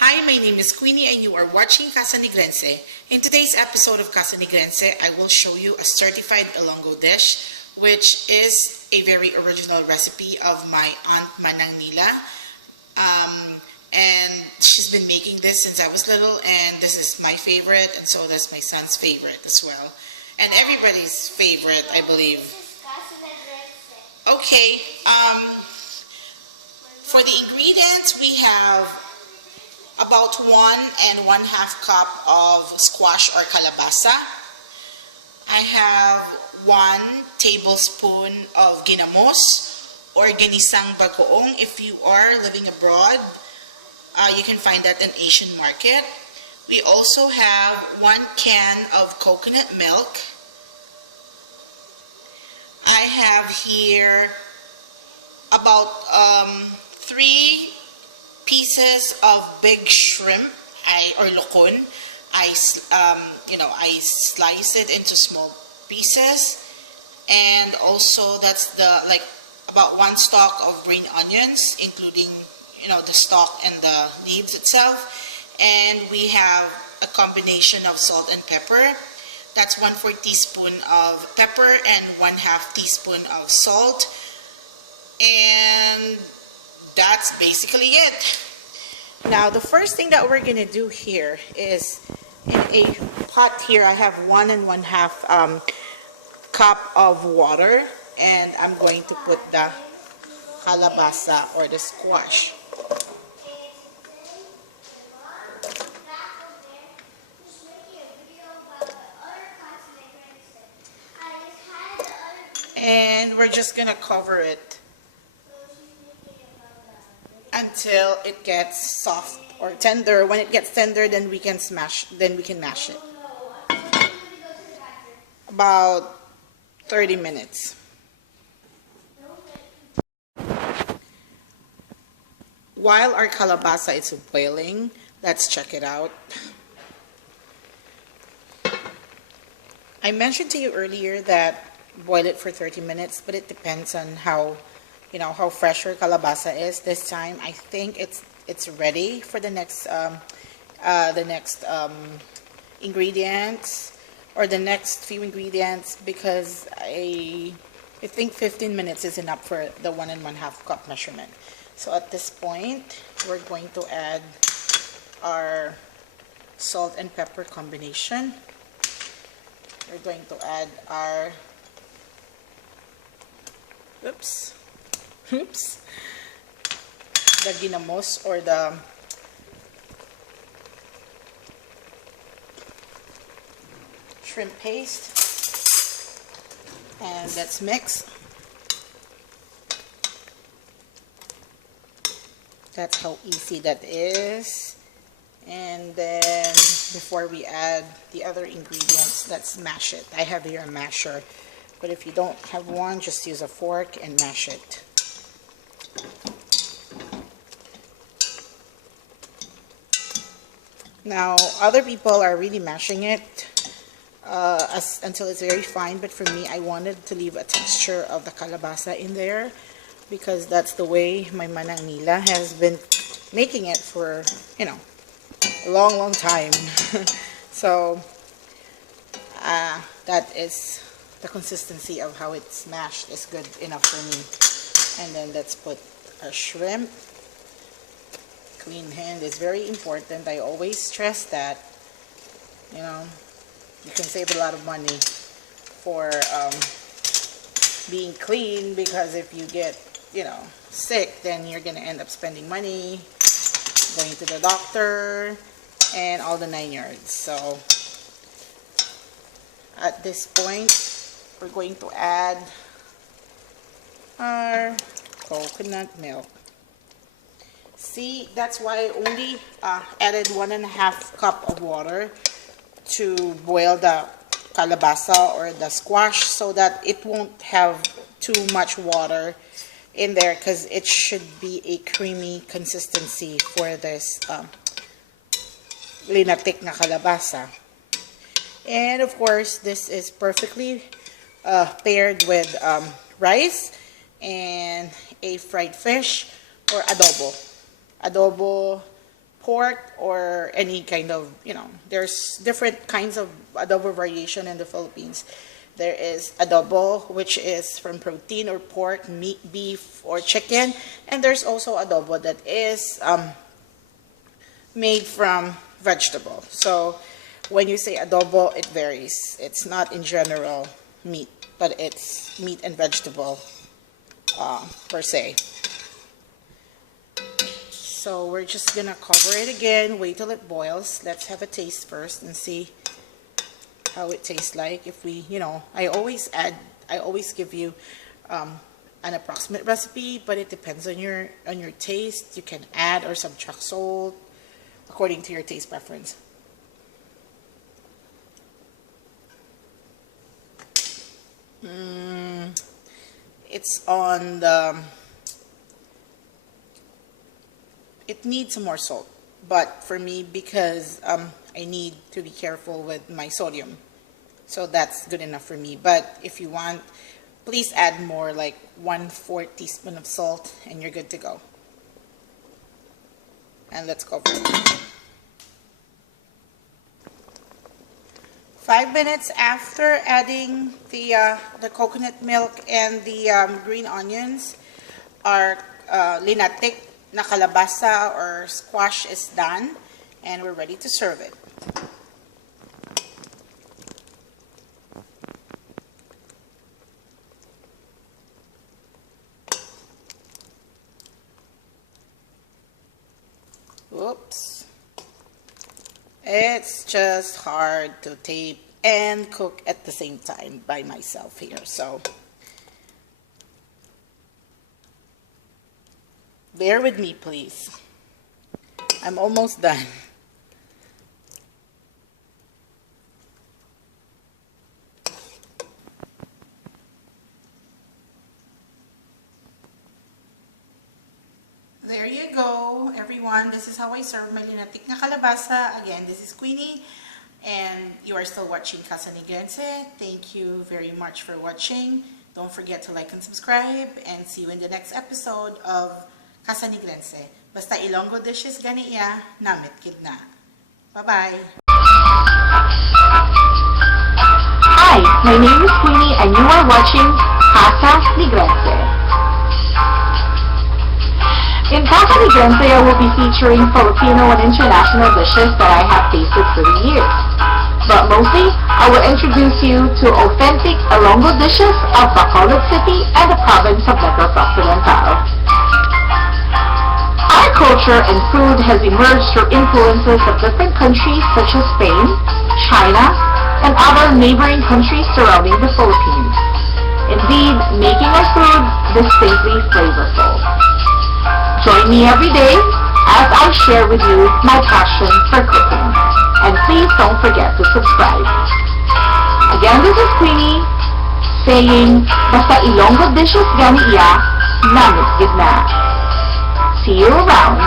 Hi, my name is Queenie and you are watching Casa Negrense. In today's episode of Casa Negrense, I will show you a certified ilonggo dish, which is a very original recipe of my Aunt Manang Nela. And she's been making this since I was little, and this is my favorite, and so that's my son's favorite as well. And everybody's favorite, I believe. Okay, for the ingredients, we have about 1 1/2 cup of squash or kalabasa. I have 1 tablespoon of ginamos or ginisang bagoong. If you are living abroad, you can find that in Asian market. We also have 1 can of coconut milk. I have here about 3 pieces of big shrimp or locon. I slice it into small pieces, and also that's about 1 stalk of green onions, including the stalk and the leaves itself. And we have a combination of salt and pepper. That's 1/4 teaspoon of pepper and 1/2 teaspoon of salt. And that's basically it. Now the first thing that we're gonna do here is, in a pot here I have 1 1/2 cup of water, and I'm going to put the kalabasa or the squash. And we're just gonna cover it until it gets soft or tender. When it gets tender, then we can mash it. About 30 minutes. While our kalabasa is boiling, let's check it out. I mentioned to you earlier that boil it for 30 minutes, but it depends on how fresh your kalabasa is. This time I think it's ready for the next ingredients, or the next few ingredients, because I think 15 minutes is enough for the 1 1/2 cup measurement. So at this point we're going to add our salt and pepper combination. We're going to add our the ginamos or the shrimp paste, and let's mix. That's how easy that is. And then before we add the other ingredients, let's mash it. I have here a masher, but if you don't have one, just use a fork and mash it. Now, other people are really mashing it until it's very fine, but for me, I wanted to leave a texture of the kalabasa in there, because that's the way my Manang Nela has been making it for, a long time. So, that is the consistency of how it's mashed is good enough for me. And then let's put our shrimp. Clean hand is very important. I always stress that. You can save a lot of money for being clean, because if you get sick, then you're gonna end up spending money, going to the doctor, and all the 9 yards. So at this point, we're going to add our coconut milk. See, that's why I only added 1 1/2 cup of water to boil the kalabasa or the squash, so that it won't have too much water in there, because it should be a creamy consistency for this linatik na kalabasa. And of course, this is perfectly paired with rice and a fried fish or adobo, pork or any kind of, there's different kinds of adobo variation in the Philippines. There is adobo, which is from protein or pork, meat, beef, or chicken. And there's also adobo that is made from vegetable. So when you say adobo, it varies. It's not in general meat, but it's meat and vegetable per se. So we're just gonna cover it again, wait till it boils. Let's have a taste first and see how it tastes like. If we, I always give you an approximate recipe, but it depends on your taste. You can add or subtract salt according to your taste preference. It's on the, it needs some more salt, but for me, because I need to be careful with my sodium, so that's good enough for me. But if you want, please add more, like 1/4 teaspoon of salt, and you're good to go. And let's cover it. 5 minutes after adding the coconut milk and the green onions, our linatik na kalabasa or squash is done, and we're ready to serve it. Oops. It's just hard to tape and cook at the same time by myself here, so bear with me, please. I'm almost done. There you go, everyone. This is how I serve my linatik na kalabasa. Again, this is Queenie, and you are still watching Casa Negrense. Thank you very much for watching. Don't forget to like and subscribe, and see you in the next episode of Casa Negrense. Basta ilonggo dishes gani iya, namit kid na. Bye-bye. Hi, my name is Queenie, and you are watching Casa Negrense. In Casa Negrense, I will be featuring Filipino and international dishes that I have tasted for the years. But mostly, I will introduce you to authentic ilonggo dishes of Bacolod City and the province of Negros OccidentaL. Our culture and food has emerged through influences of different countries such as Spain, China, and other neighboring countries surrounding the Philippines. Indeed, making our food distinctly flavorful. Join me every day as I share with you my passion for cooking. And please don't forget to subscribe. Again, this is Queenie saying, basta ilonggo dishes gani iya, namit gid na. See you around.